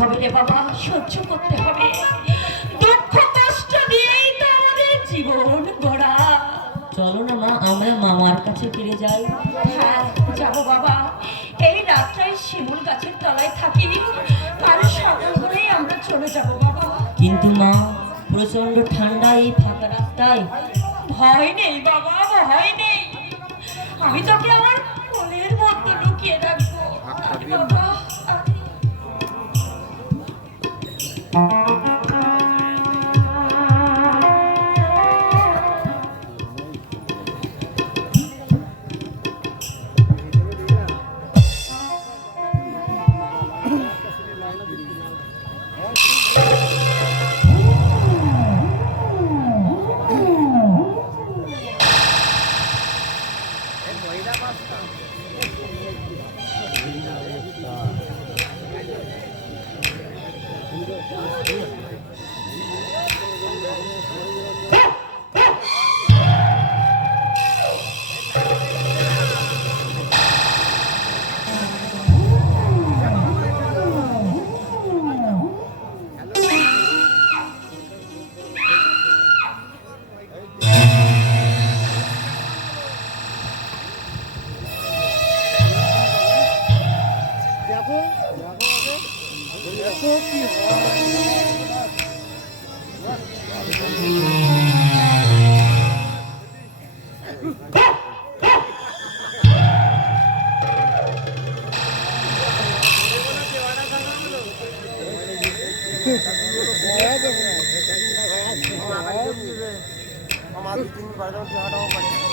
হবে বাবা, সহ্য করতে হবে। দুঃখ, কষ্ট দিয়েই তো আমাদের জীবন গড়া। চলো না মা, আমরা মামার কাছে ফিরে যাই। হ্যাঁ যাব বাবা। এই রাতটায় শিমুল গাছের তলায় থাকি। আর সকাল হলেই আমরা চলে যাব বাবা। কিন্তু মা প্রচণ্ড ঠান্ডা এই ফাঁকা রাস্তায়। ভয় নেই বাবা, ভয় নেই। আমি তোকে আমার Yeah. हमारी तीन बर्दाश्त हटाओ पड़ेगा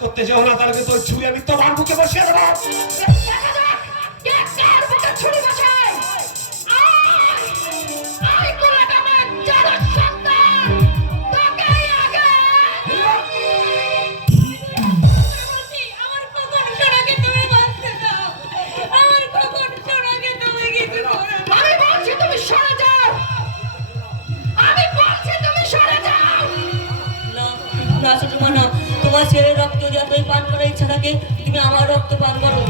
করতে যেও না তাহলে কিন্তু ওই ছুরি আমি তোমার বুকে বসিয়ে দেবো। ছুরি বসায় তোমার ছেলের রক্ত যতই পান করার ইচ্ছা থাকে তুমি আমার রক্ত পান করো।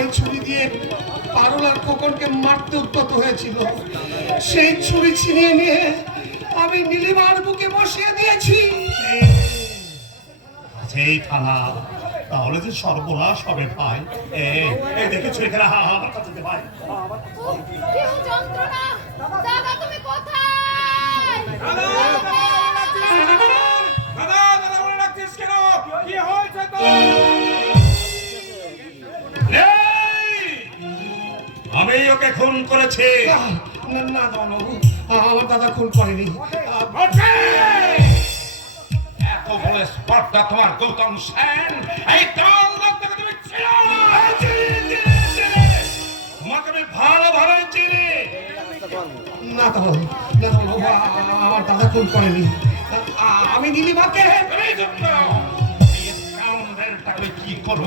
এই ছুরি দিয়ে পারুল আর খোকনকে মারতে উদ্যত হয়েছিল। সেই ছুরি ছিনিয়ে নিয়ে আমি নীলিমার বুকে বসিয়ে দিয়েছি। সেই থানা তাহলে যে সর্বনাশ হবে ভাই। এ দেখেছ এখানে? হা হা আমার কাছে ভাই। যন্ত্রণা দাদা তুমি কোথায়? খুন করেছে না দাদাবাবু আমার দাদা খুন করেনি এত বলে স্পর্ধা তোমার গৌতম সেন এই কাল থেকে তুমি ছিল তোমাকে আমি ভালো ভালো চিনি না দাদাবাবু না দাদাবাবু আমার দাদা খুন করেনি আমি নীলিমাকে কি করব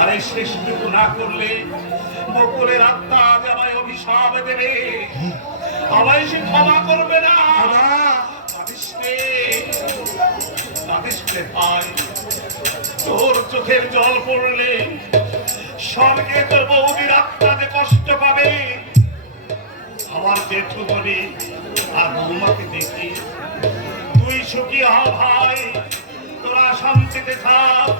আরে শেষটুকু না করলে বকুলের আত্মা আজ আমায় অভিশাপ দেবে। আমায় সে ক্ষমা করবে না। তোর চোখের জল পড়লে স্বর্গে তোর বৌদির আত্মা যে কষ্ট পাবে আমার জেঠু বলি আর বৌমাকে দেখি। তুই সুখী হ ভাই তোরা শান্তিতে থাক।